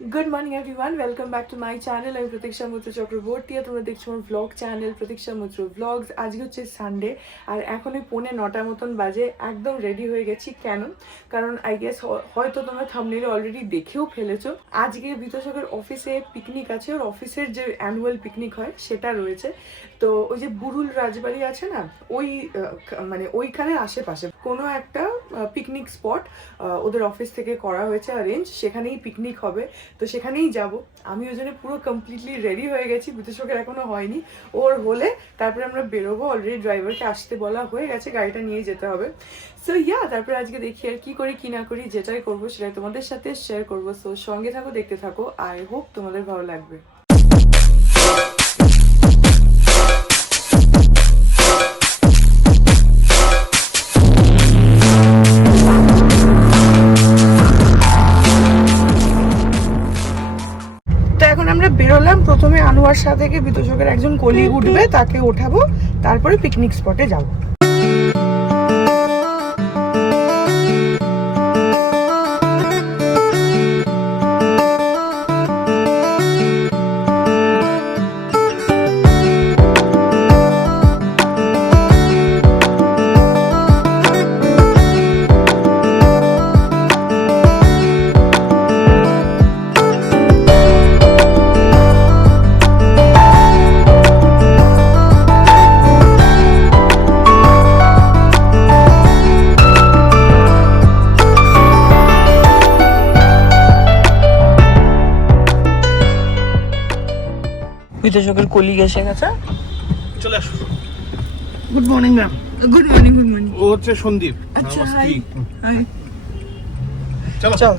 Good morning everyone, welcome back to my channel. আমি প্রতীক্ষা মুত্র চক্রবর্তী আর তোমরা দেখছো আমার ব্লগ চ্যানেল প্রতীক্ষা মুত্র ব্লগস। আজকে হচ্ছে সানডে আর এখন ওই 9:45 মতন বাজে। একদম রেডি হয়ে গেছি। কেন? কারণ আই গেস হয়তো তোমরা থাম্বনেইলে অলরেডি দেখেও ফেলেছো। আজকে বিতোষকের অফিসে পিকনিক আছে, ওর অফিসের যে অ্যানুয়াল পিকনিক হয় সেটা রয়েছে। তো ওই যে বুরুল রাজবাড়ি আছে না, ওই মানে ওইখানের আশেপাশে কোনো একটা পিকনিক স্পট ওদের অফিস থেকে করা হয়েছে অ্যারেঞ্জ, সেখানেই পিকনিক হবে। তো সেখানেই যাব। আমি ওই জন্য পুরো কমপ্লিটলি রেডি হয়ে গেছি। বিতোষকের এখনো হয়নি, ওর হলে তারপরে আমরা বেরোবো। অলরেডি ড্রাইভারকে আসতে বলা হয়ে গেছে, গাড়িটা নিয়ে যেতে হবে। সো তারপরে আজকে দেখি আর কি করি কি না করি, যেটাই করবো সেটাই তোমাদের সাথে শেয়ার করবো। সো সঙ্গে থাকো, দেখতে থাকো। আই হোপ তোমাদের ভালো লাগবে। এখন আমরা বেরোলাম। প্রথমে আনোয়ার শাহ থেকে বিতোষকের একজন কলিগ উঠবে, তাকে ওঠাবো, তারপরে পিকনিক স্পটে যাবো। বিতোষকের কলিগ এসে গেছে। চলে আসো। Good morning ma'am. Good morning. Good morning. ও হচ্ছে সন্দীপ। আচ্ছা, আমার হাই। স্ত্রী। হাই। চলো চল।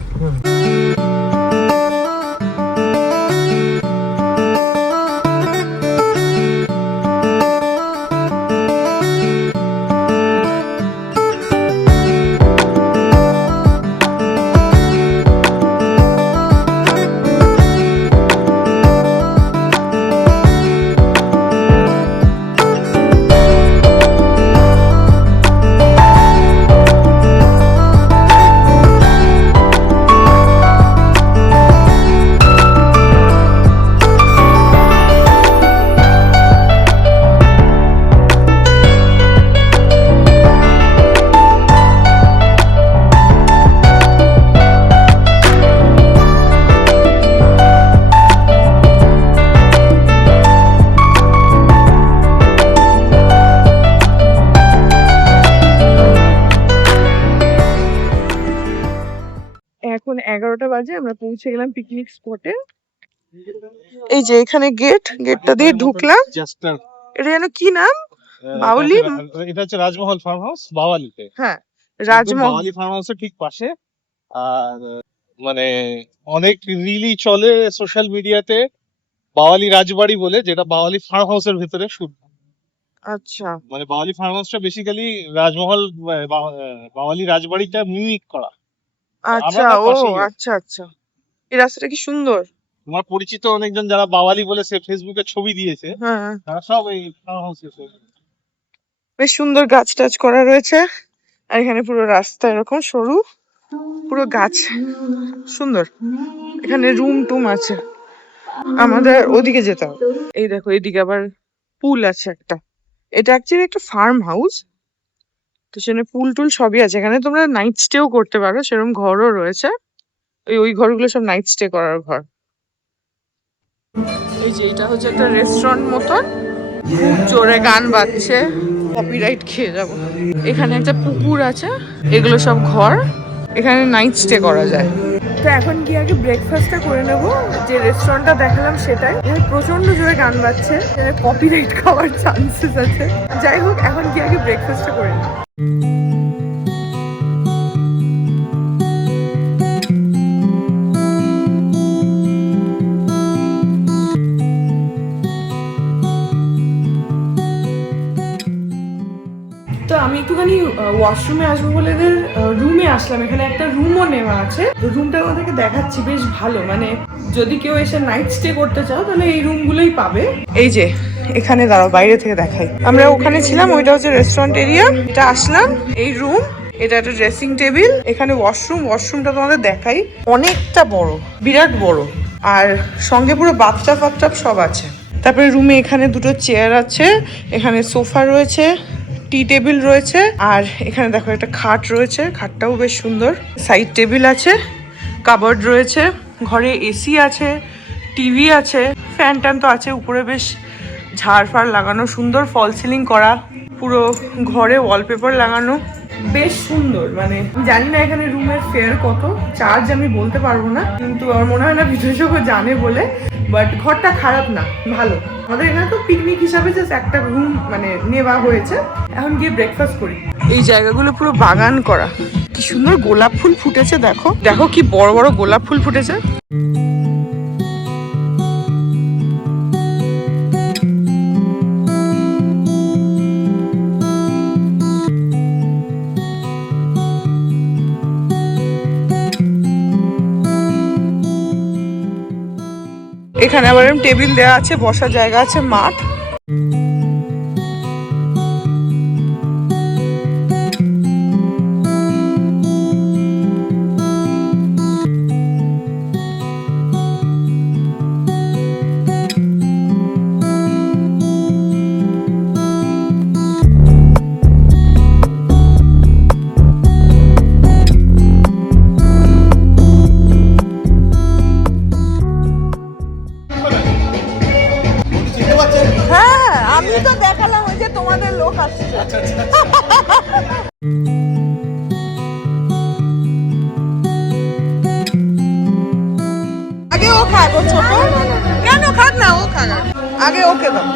এখন 11টা বাজে, আমরা পৌঁছে গেলাম পিকনিক স্পটে। এই যে এখানে গেটটা দিয়ে ঢুকলাম। জাস্টার। এটা যেন কি নাম? বাউলি। এটা হচ্ছে রাজমহল ফার্ম হাউস বাওয়ালিতে। হ্যাঁ, একদম রাজমহল। বাওয়ালি ফার্ম হাউসের ঠিক পাশে। আর মানে অনেক রিলি চলে সোশ্যাল মিডিয়াতে বাওয়ালি রাজবাড়ি বলে, যেটা বাওয়ালি ফার্ম হাউসের ভিতরে শুট। আচ্ছা মানে বাওয়ালি ফার্ম হাউসটা বেসিক্যালি রাজমহল বাওয়ালি রাজবাড়িটা মিমিক করা। আচ্ছা। আমরা তার ও পাশেই আছি। আচ্ছা আচ্ছা। এই রাস্তাটা কি সুন্দর। তোমার পরিচিত অনেকজন যারা বাওয়ালি বলে সে ফেসবুকে ছবি দিয়েছে, হ্যাঁ, তারা সব এই ফার্ম হাউসে। বেশ সুন্দর গাছ টাছ করা রয়েছে। আর এখানে পুরো রাস্তা এরকম সরু, পুরো গাছ, সুন্দর। এখানে রুম টুম আছে। আমাদের ওদিকে যেতে হবে। এই দেখো, এদিকে আবার পুল আছে একটা। এটা অ্যাকচুয়ালি একটা ফার্ম হাউস, তো সেখানে পুল টুল সবই আছে। এখানে তোমরা নাইট স্টেও করতে পারো, সেরকম ঘরও রয়েছে। ওই ঘরগুলো সব নাইট স্টে করার ঘর। এই যে এটা হচ্ছে একটা রেস্টুরেন্ট মতন, খুব জোরে গান বাজছে, কপিরাইট খেয়ে যাব। এখানে একটা পুকুর আছে, এগুলো সব ঘর, এখানে নাইট স্টে করা যায়। তো এখন গিয়ে আগে ব্রেকফাস্টটা করে নেব। যে রেস্টুরেন্টটা দেখালাম সেটাই। প্রচন্ড জোরে গান বাজছে, কপিরাইট খাওয়ার চান্সেস আছে। যাই হোক, এখন গিয়ে আগে ব্রেকফাস্টটা করে নেব। তো আমি একটুখানি ওয়াশরুমে আসবো বলে এদের রুমে আসলাম। এখানে একটা রুমও নেওয়া আছে, তো রুমটা আমাদেরকে দেখাচ্ছি, বেশ ভালো। মানে যদি কেউ এসে নাইট স্টে করতে চাও তাহলে এই রুমগুলোই পাবে। এই যে এখানে দাঁড়াও, বাইরে থেকে দেখাই। আমরা ওখানে ছিলাম, ওইটা হচ্ছে রেস্টুরেন্ট এরিয়া। এটা আসলাম, এই রুম। এটা একটা ড্রেসিং টেবিল, এখানে ওয়াশরুমটা তোমাদের দেখাই, অনেকটা বড়, বিরাট বড়, আর সঙ্গে পুরো বাথটাব ফাথটাব সব আছে। তারপরে রুমে এখানে দুটো চেয়ার আছে, এখানে সোফা রয়েছে, টি টেবিল রয়েছে, আর এখানে দেখো একটা খাট রয়েছে, খাটটাও বেশ সুন্দর, সাইড টেবিল আছে, কাবার্ড রয়েছে, ঘরে এসি আছে, টিভি আছে, ফ্যান ট্যান তো আছে, উপরে বেশ ঝাড় ফাড় লাগানো, সুন্দর ফল সিলিং করা, পুরো ঘরে ওয়ালপেপার লাগানো, বেশ সুন্দর। মানে জানি না এখানে রুমের ফেয়ার কত, চার্জ আমি বলতে পারবো না, কিন্তু আমার মনে হয় না বিশেষজ্ঞ জানে বলে, বাট ঘরটা খারাপ না, ভালো। আমাদের এখানে তো পিকনিক হিসাবে জাস্ট একটা রুম মানে নেওয়া হয়েছে, এখন গিয়ে ব্রেকফাস্ট করি। এই জায়গাগুলো পুরো বাগান করা, কি সুন্দর গোলাপ ফুল ফুটেছে, দেখো দেখো কি বড় বড় গোলাপ ফুল ফুটেছে। এখানে আবার টেবিল দেওয়া আছে, বসার জায়গা আছে, মাঠ। আমি তো দেখালাম ওই যে তোমাদের লোক আসছে। আগে ও খাক, ও ছোট, কেন খাক না, ও খাক আগে, ওকে দাও।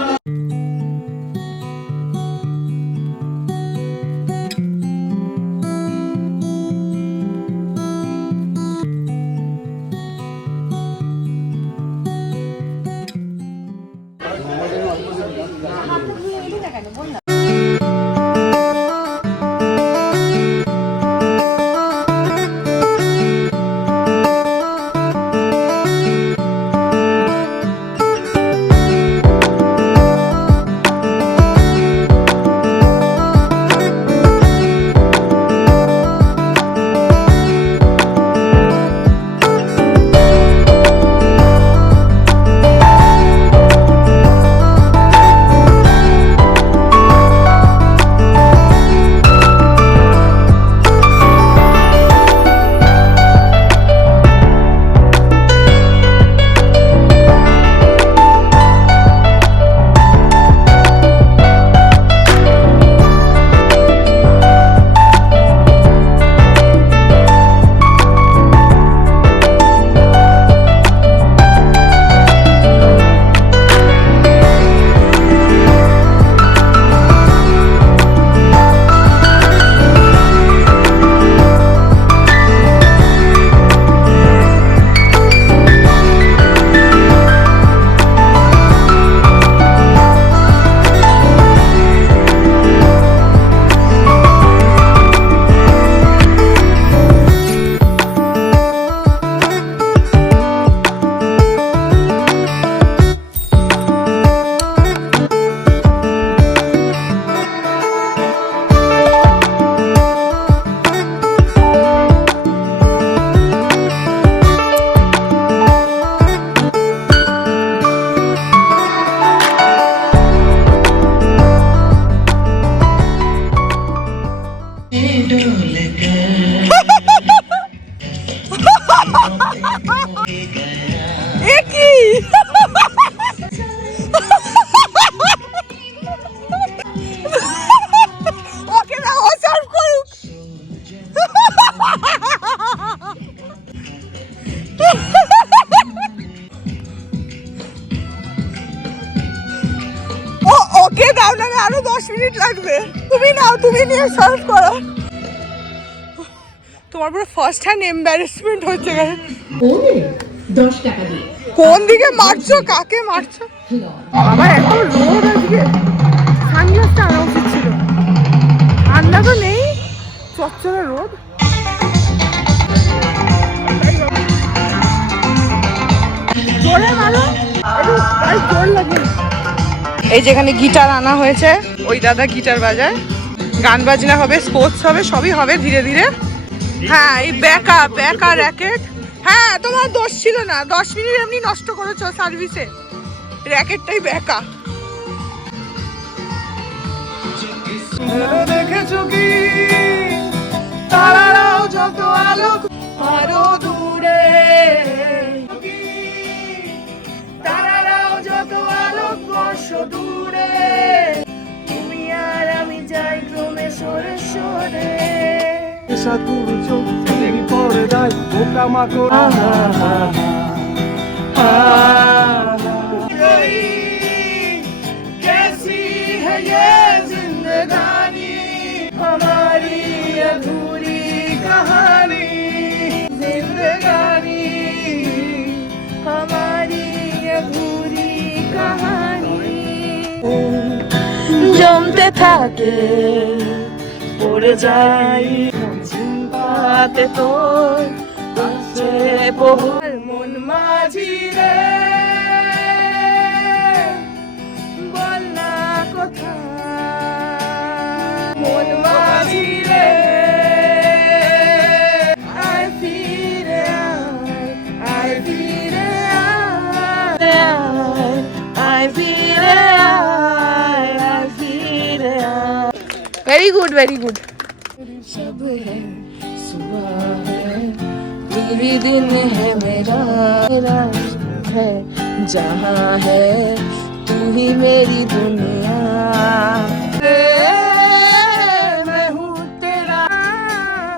ওকে দাও না, আরো 10 মিনিট লাগবে, তুমি নাও, তুমি নিয়ে সার্ভ করো। তোমার পুরো ফার্স্ট হ্যান্ড এম্বারেসমেন্ট হচ্ছে। 10 টাকা দিয়ে কোন দিকে মারছো, কাকে মারছো? বাবা এত রোদ, আজকে সানগ্লাসটা আনা উচিত ছিল, ঠান্ডা তো নেই, চচ্চড়া রোদ। জোরে মারো, একটু জোর লাগে। এই যেখানে গিটার আনা হয়েছে, ওই দাদা গিটার বাজায়, গান বাজনা হবে, স্পোর্টস হবে, সবই হবে ধীরে ধীরে। হ্যাঁ, এই বেকা র্যাকেট। হ্যাঁ, তোমার দোষ ছিল না, 10 মিনিট এমনি নষ্ট করেছো সার্ভিসে, র্যাকেটটাই বেকা। দেখেছো কি তারারাও যত আলোক আরো দূরে, তারারাও যত আলোক বর্ষ দূরে, তুমি আর আমি যাই ক্রমে সরে সরে। कैसी है ये जिंदगानी, हमारी अधूरी कहानी, जिंदगानी हमारी अधूरी कहानी। জমতে থাকে পড়ে যাই চিন্তাতে তোর কাছে বহুল মন মাঝি রে, বল না কোথায় মন মাঝি রে, আয় ফিরে আয় ফিরে আয় ফিরে আয় ফিরে। Very good very good. सब है सुबह है, तू ही दिन है मेरा है, जहाँ है तू ही मेरी दुनिया, मैं हूँ तेरा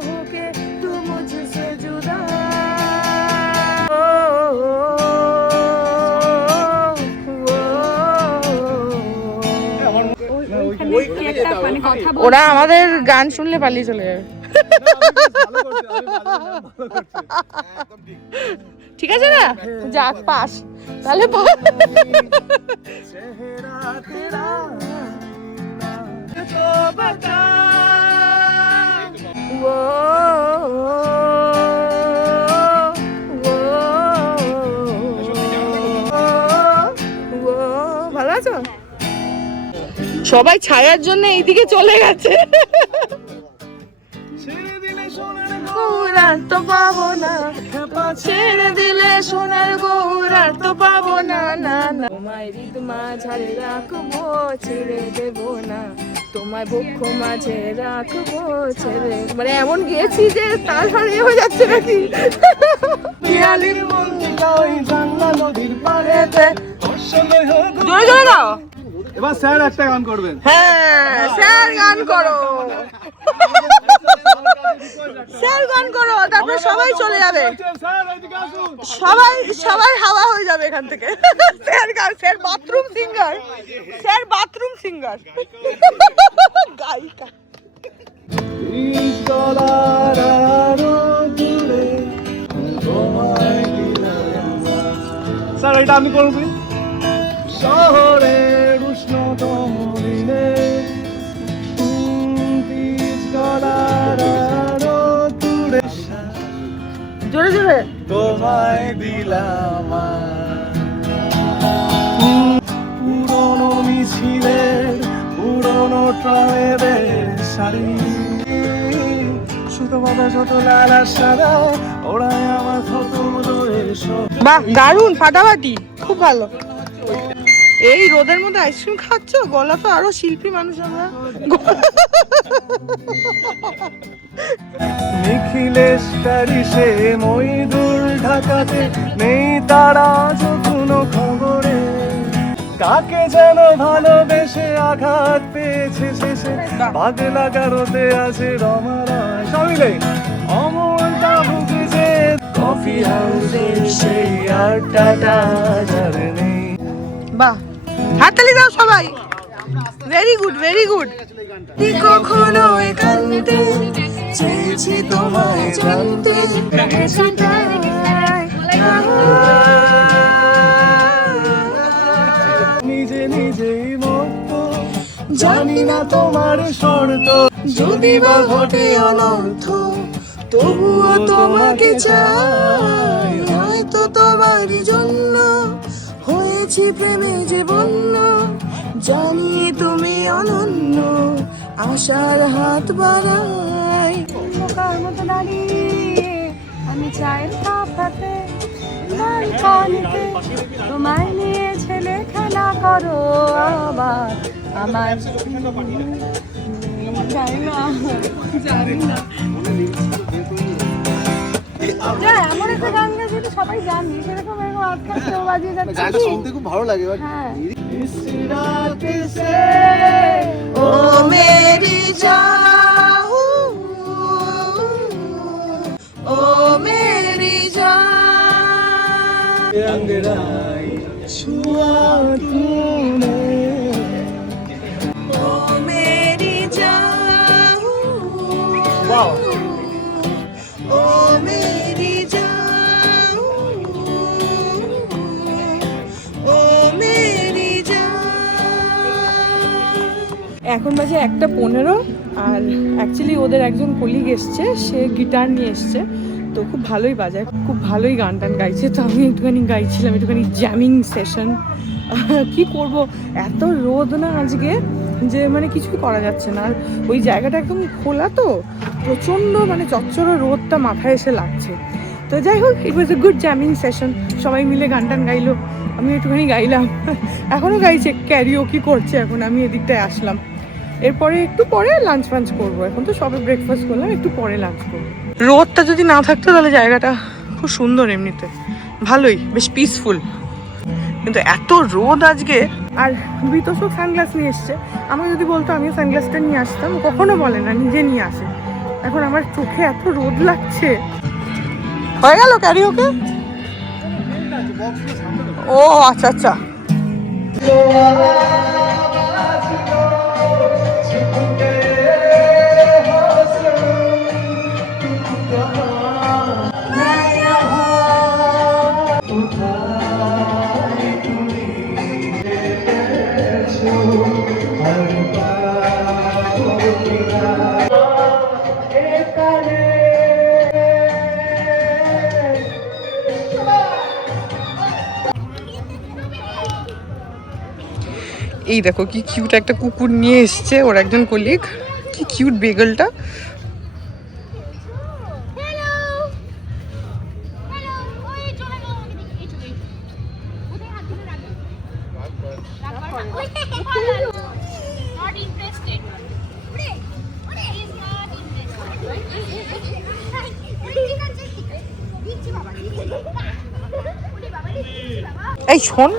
होके तू मुझसे जुदा। ওরা আমাদের গান শুনলে পালিয়ে চলে যাবে। ঠিক আছে না, যাক পাস তাহলে। ভালো আছো? সবাই ছায়ার জন্য এইদিকে চলে গেছে। তো পাবো না, ছেড়ে দিলে সোনার গৌরার তো পাবো না, না না। তোমায় হৃদ মাঝারে রাখবো, ছেড়ে দেবো না, তোমায় বক্ষ মাঝে রাখবো ছেড়ে। মানে এমন গেছি যে তাল হারিয়ে হয়ে যাচ্ছে নাকি। পিয়ালির মন্দিরা ওই জানলা নদীর পাড়েতে, জোরে জোরে গাও। এবার স্যার একটা গান করবেন। হ্যাঁ, স্যার গান করো, স্যার গান করো, তারপর সবাই চলে যাবে, সবাই হাওয়া হয়ে যাবে এখান থেকে। স্যার গান, sir bathroom singer, sir bathroom singer, গায়িকা। স্যার এটা আমি করব। শহরের উষ্ণতম দিনে জোরে জোরে তোমায় দিলাম পুরনো মিছিলের পুরনো ট্রামের শাড়ি, সুতো বাঁধা যত লাল আর সাদা, ওরাই আমার কত মনের সব। বাহ, দারুণ, ফাটাফাটি, খুব ভালো। এই রোদের মধ্যে আইসক্রিম খাচ্ছ, গলা তো আরো শিল্পী মানুষ আমরা। নিখিলেশ প্যারিসে, মইদুর ঢাকাতে, নেই তারা কোনো খবরে, কাকে যেন ভালোবেসে আঘাত পেয়েছে শেষে, পাগলা গারোতে আছে রমারায়, সবিলে অমলটা ভুগেছে কফি হাউসে সেই আড্ডাটা যার নেই। বাহ, হাততালি দাও সবাই। Very good very good. কখনো একান্তে চেয়েছি তোমায় জানতে, নিজে নিজেই মত জানি না তোমার শর্ত, যদি বা ঘটে অনর্থ, তবুও তোমাকে চাই, হয়তো তোমারই জন্য হয়েছি প্রেমে যে বন্য, জানি তুমি অনন্য, আশার হাত বাড়াই। বোকার মতো দাঁড়িয়ে আমি চায়ের কাপ হাতে ব্যালকনিতে তোমায় নিয়ে ছেলে খেলা করো আবার আমার জানি না এমন একটা গান গাইছে যেটা সবাই জানি, সেরকম এরকম আজকাল কেউ বাজিয়ে যাচ্ছে। গানটা শুনতে খুব ভালো লাগে। হ্যাঁ ও মেরি জান, ও মেরি জান, ছুয়া তूने, ও মেরি জান, ও মেরি জান, ও মেরি জান। এখন বাজে 1:15 আর অ্যাকচুয়ালি ওদের একজন কলিগ এসছে, সে গিটার নিয়ে এসছে, তো খুব ভালোই বাজায়, খুব ভালোই গান টান গাইছে। তো আমি একটুখানি গাইছিলাম, একটুখানি জ্যামিং সেশন। কি করব, এত রোদ না আজকে যে মানে কিছুই করা যাচ্ছে না। আর ওই জায়গাটা একদম খোলা, তো প্রচণ্ড মানে চচ্চড়ো রোদটা মাথায় এসে লাগছে। তো যাই হোক, ইট ওয়াজ এ গুড জ্যামিং সেশন। সবাই মিলে গান টান গাইলো, আমি একটুখানি গাইলাম, এখনও গাইছে, ক্যারিওকি করছে। এখন আমি এদিকটায় আসলাম, এরপরে একটু পরে লাঞ্চ ফাঞ্চ করবো। এখন তো সবে ব্রেকফাস্ট করলাম, একটু পরে লাঞ্চ করবো। রোদটা যদি না থাকতো তাহলে জায়গাটা খুব সুন্দর, এমনিতে ভালোই, বেশ পিসফুল। কিন্তু এত রোদ আজকে। আর বিতোষক সানগ্লাস নিয়ে এসছে, আমাকে যদি বলতো আমিও সানগ্লাসটা নিয়ে আসতাম, কখনো বলে না, নিজে নিয়ে আসে। এখন আমার চোখে এত রোদ লাগছে। হয়ে গেল ক্যারিওকে? ও আচ্ছা আচ্ছা। এই দেখো কি কিউট একটা কুকুর নিয়ে এসছে ওর একজন কলিগ, কি কিউট বেগলটা। এই শোন,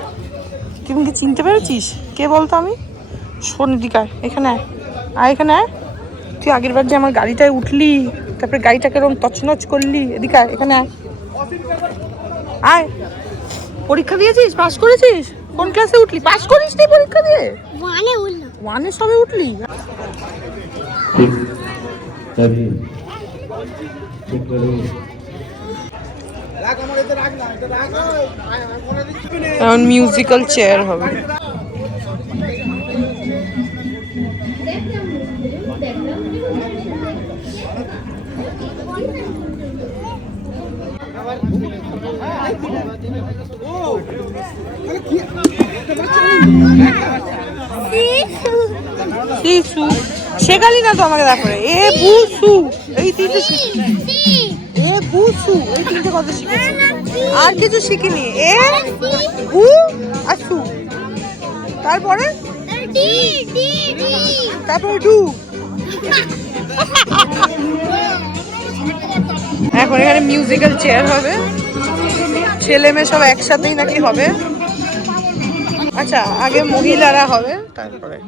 তুমি কি চিনতে পেরেছিস কে বলতো? আমি শোন, এদিকে আয়, এখানে আয়, আয় এখানে আয়। তুই আগের বার যে আমার গাড়িটায় উঠলি, তারপরে গাড়িটাকে এরকম তছনছ করলি, এদিকে আয়, এখানে আয়, আয়। পরীক্ষা দিয়েছিস, পাস করেছিস? কোন ক্লাসে উঠলি? পাস করিস নি পরীক্ষা দিয়ে? ওয়ানে সবে উঠলি? এখন মিউজিক্যাল চেয়ার হবে। শিশু শেখালি না তো আমাকে, তারপরে এ বুসু, এই তিনটে শিখি। এ বুসু, এই তিনটে কথা শিখেছি, আর কিছু শিখিনি। এ বু আর সু, তারপরে তারপরে ডু। এখন এখানে মিউজিক্যাল চেয়ার হবে, ছেলে মেয়ে সব একসাথেই নাকি হবে। আচ্ছা, আগে মহিলারা হবে, তারপরে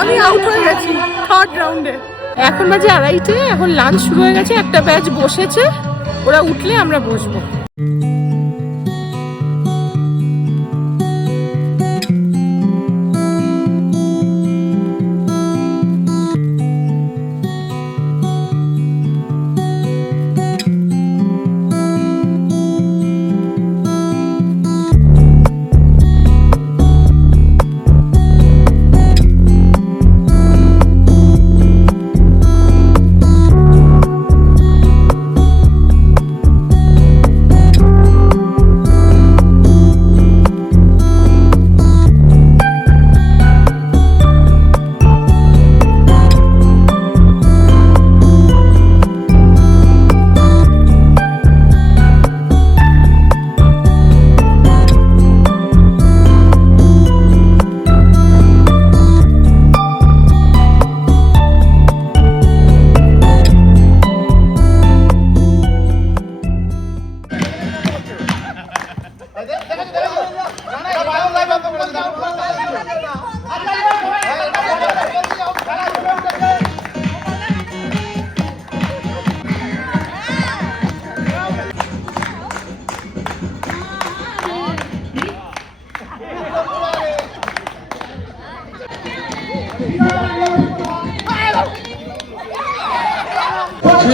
আমি আউট হয়ে গেছি থার্ড রাউন্ডে। এখন বাজে 2:30, এখন লাঞ্চ শুরু হয়ে গেছে, একটা ব্যাচ বসেছে, ওরা উঠলে আমরা বসবো।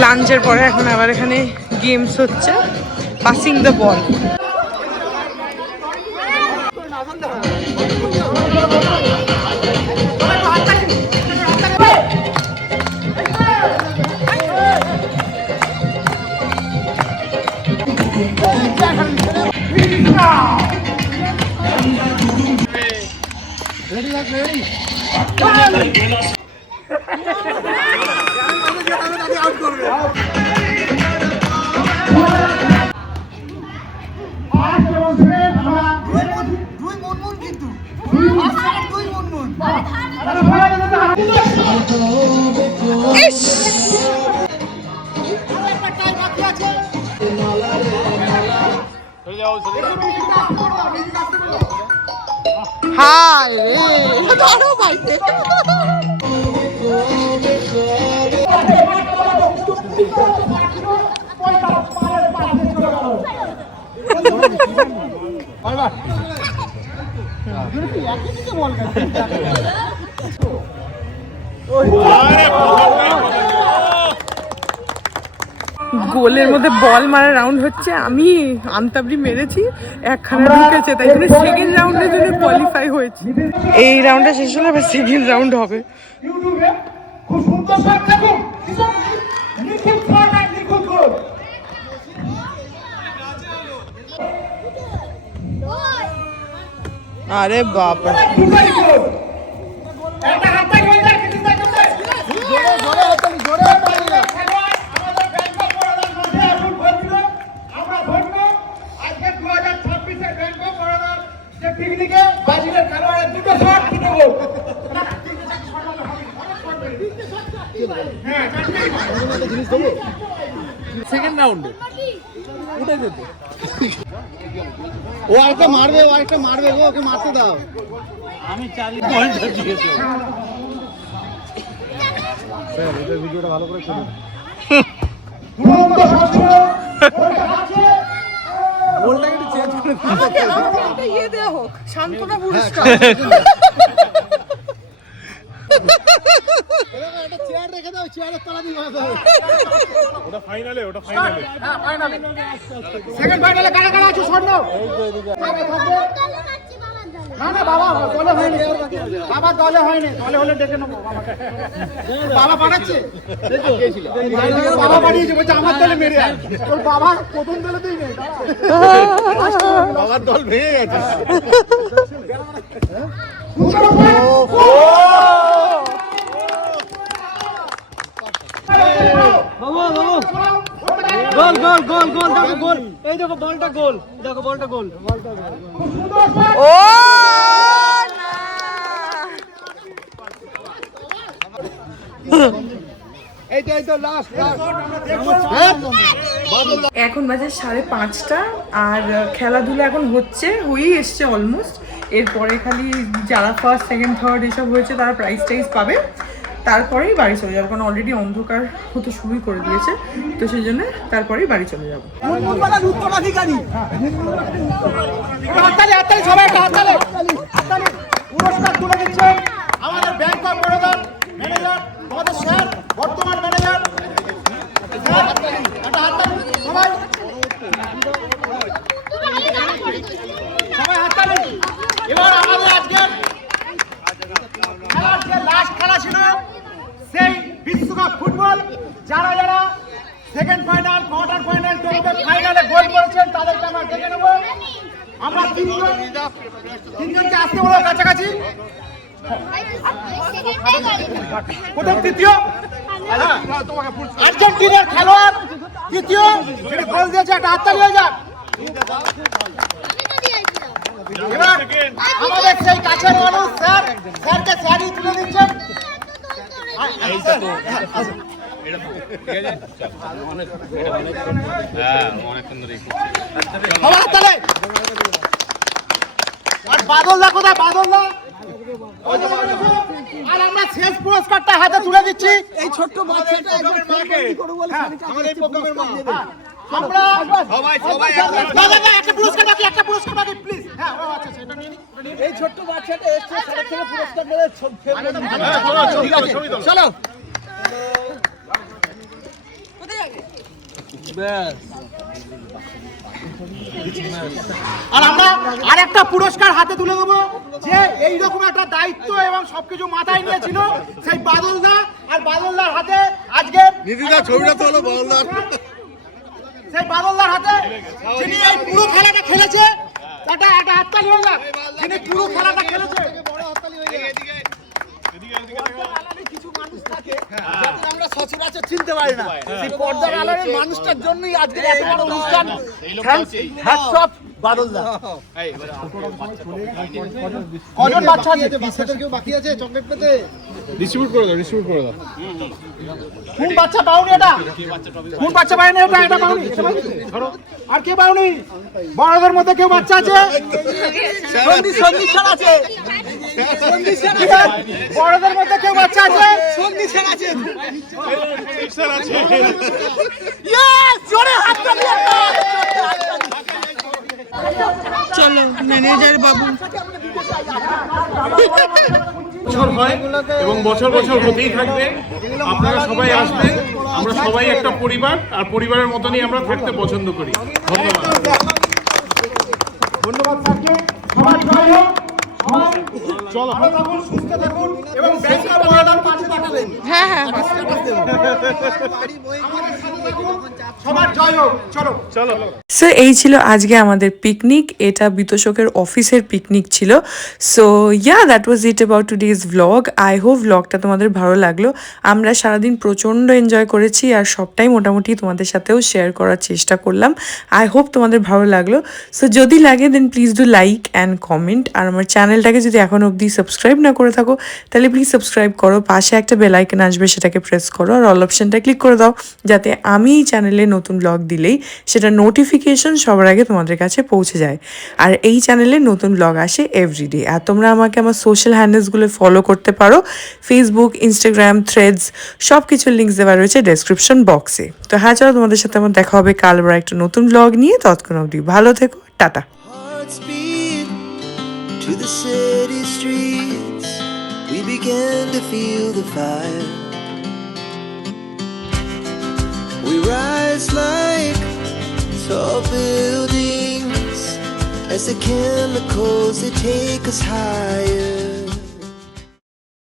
লাঞ্চের পরে এখন আবার এখানে গেমস হচ্ছে, পাসিং দ্য বল। হায় রে, ধরো বাইতে। গোলের মধ্যে বল মারা রাউন্ড হচ্ছে, আমি আন্তাবরি মেরেছি, একখানা ঢুকেছে, তাই জন্য সেকেন্ড রাউন্ডের জন্য কোয়ালিফাই হয়েছি। এই রাউন্ডটা শেষ হলে আবার সেকেন্ড রাউন্ড হবে। আরে বাবা, সেকেন্ড রাউন্ডে উঠে যেত। ও আরেকটা মারবে, ও আরেকটা মারবে গো, ওকে মারতে দাও। আমি 40 পয়েন্ট দিয়েছি স্যার, এটা ভিডিওটা ভালো করে করুন। গোলটাকে একটু চেঞ্জ করে দিন, আমাকে ইয়ে দেয়া হোক, শান্তনা পুরস্কার। এটা চেয়ার রেখে দাও, চেয়ারের তলা দিয়ে মারতে হবে। ওটা ফাইনালে, ওটা ফাইনালে। হ্যাঁ ফাইনালে, সেকেন্ড ফাইনালে কারা কারা আছে স্বর্ণ? এই তো এদিকে না না, বাবা দলে হয়নি, বাবা দলে হয়নি, দলে হলে ডেকে নেবো বাবাকে। বাবা পাঠাচ্ছে, বাবা পাঠিয়েছে, বলছে আমার দলে মেরে আয়। তোর বাবা প্রথম দলেতেই নেই, বাবার দল ভেঙে গেছে। গোল গোল গোল গোল, দেখো গোল, এই দেখো বলটা গোল, দেখো বলটা গোল, বলটা গোল। ও এখন বাজে 5:30 আর খেলাধুলা এখন হচ্ছে, হয়েই এসছে অলমোস্ট। এরপরে খালি যারা ফার্স্ট সেকেন্ড থার্ড এসব হয়েছে তারা প্রাইজ টাইজ পাবে, তারপরেই বাড়ি চলে যাবো, কারণ অলরেডি অন্ধকার হতে শুরুই করে দিয়েছে, তো সেই জন্য তারপরেই বাড়ি চলে যাবো। পুরস্কার তুলে দিচ্ছেন আমাদের ব্যাংক অফ বরোদার ম্যানেজার, আমাদের স্যার, বর্তমান ম্যানেজার। সবাই হাততালি। এবার আমাদের আজকের খেলার যে লাস্ট খেলা ছিল সেই বিশ্বকাপ ফুটবল, যারা যারা সেকেন্ড ফাইনাল, কোয়ার্টার ফাইনাল, ফাইনালে গোল করেছেন তাদেরকে আমরা দেখে নেব। আমরা তিনজনকে আসতে বলো কাছাকাছি। প্রথম তৃতীয় আর্জেন্টিনার খেলোয়াড়, তৃতীয় যিনি গোল দিয়েছে, একটা হাততালি হয়ে যাক। এবার আমাদের সেই কাছের মানুষ স্যার, স্যারকে স্যারই তুলে দিচ্ছেন। আর বাদলদা কোথায়? বাদলদা। আর আমরা শেষ পুরস্কারটা হাতে তুলে দিচ্ছি এই ছোট্ট বাচ্চাটা। আমরা সবাই একটা পুরস্কার বাকি, একটা পুরস্কার বাকি প্লিজ। হ্যাঁ আচ্ছা সেটা নিয়ে এই ছোট্ট বাচ্চাটা এসে স্যারের থেকে পুরস্কার পেয়ে চলো। আর আমরা আরেকটা পুরস্কার হাতে তুলে দেবো, যে এইরকম একটা দায়িত্ব এবং সবকিছু মাথায় নিয়েছিল সেই বাদলদা। আর বাদলদার হাতে আজকে ছবিটা তো হলো বাদলদার, সেই বাদলদার হাতে যিনি এই পুরো খেলাটা খেলেছে, একটা হাততালি হয়ে যাক, যিনি পুরো খেলাটা খেলেছে। কিছু মানুষ থাকে যাদের আমরা সচরাচর চিনতে পারি না, সেই পর্দার আড়ালের মানুষটার জন্যই আজকের এত বড় অনুষ্ঠান। হ্যাটস অফ বাদলদা। কজন বাচ্চা আছে? বাচ্চাদের কেউ বাকি আছে চকলেট পেতে? ডিস্ট্রিবিউট করে দাও। কোন বাচ্চা পাওনি? এটা কোন বাচ্চা পায়নি? এটা পাওনি? ধরো। আর কে পাওনি? বড়দের মধ্যে কেউ বাচ্চা আছে? সন্ধিশান আছে। বড়দের মধ্যে কেউ বাচ্চা আছে? সন্ধিশান আছে। চলো ম্যানেজার বাবু। বছর হয় এবং বছর বছর হতেই থাকবে। আপনারা সবাই আসবেন, আমরা সবাই একটা পরিবার, আর পরিবারের মতনই আমরা থাকতে পছন্দ করি। ধন্যবাদ। ধন্যবাদ স্যারকে। সবাই জয় হোক। চলো ভালো থাকুন, সুস্থ থাকুন এবং ব্যাংক অফ বরোদার পাশে থাকবেন। হ্যাঁ হ্যাঁ সবার জয় হোক। চলো। সো এই ছিল আজকে আমাদের পিকনিক, এটা বিতোষকের অফিসের পিকনিক ছিল। So yeah that was it about today's vlog. I hope ভ্লগটা তোমাদের ভালো লাগলো। আমরা সারাদিন প্রচণ্ড এনজয় করেছি আর সবটাই মোটামুটি তোমাদের সাথেও শেয়ার করার চেষ্টা করলাম। আই হোপ তোমাদের ভালো লাগলো। সো যদি লাগে then please do like and comment. আর আমার চ্যানেলটাকে যদি এখন অবধি সাবস্ক্রাইব না করে থাকো তাহলে প্লিজ সাবস্ক্রাইব করো, পাশে একটা বেল আইকন আসবে সেটাকে প্রেস করো, আর অল অপশনটা ক্লিক করে দাও, যাতে আমি এই চ্যানেলে নতুন ব্লগ দিলেই সেটা নোটিফিকেশন সবার আগে তোমাদের কাছে পৌঁছে যায়। আর এই চ্যানেলে নতুন ব্লগ আসে এভরিডে। আর তোমরা আমাকে আমার সোশ্যাল হ্যান্ডেলসগুলো ফলো করতে পারো, ফেসবুক, ইনস্টাগ্রাম, থ্রেডস, সব কিছুর লিঙ্কস দেওয়া রয়েছে ডেসক্রিপশন বক্সে। তো হ্যাঁ চলো, তোমাদের সাথে আমার দেখা হবে কাল আবার একটা নতুন ব্লগ নিয়ে। ততক্ষণ অবধি ভালো থেকো, tata. To the city streets, we began to feel the fire. We rise like tall buildings as the chemicals, they take us higher.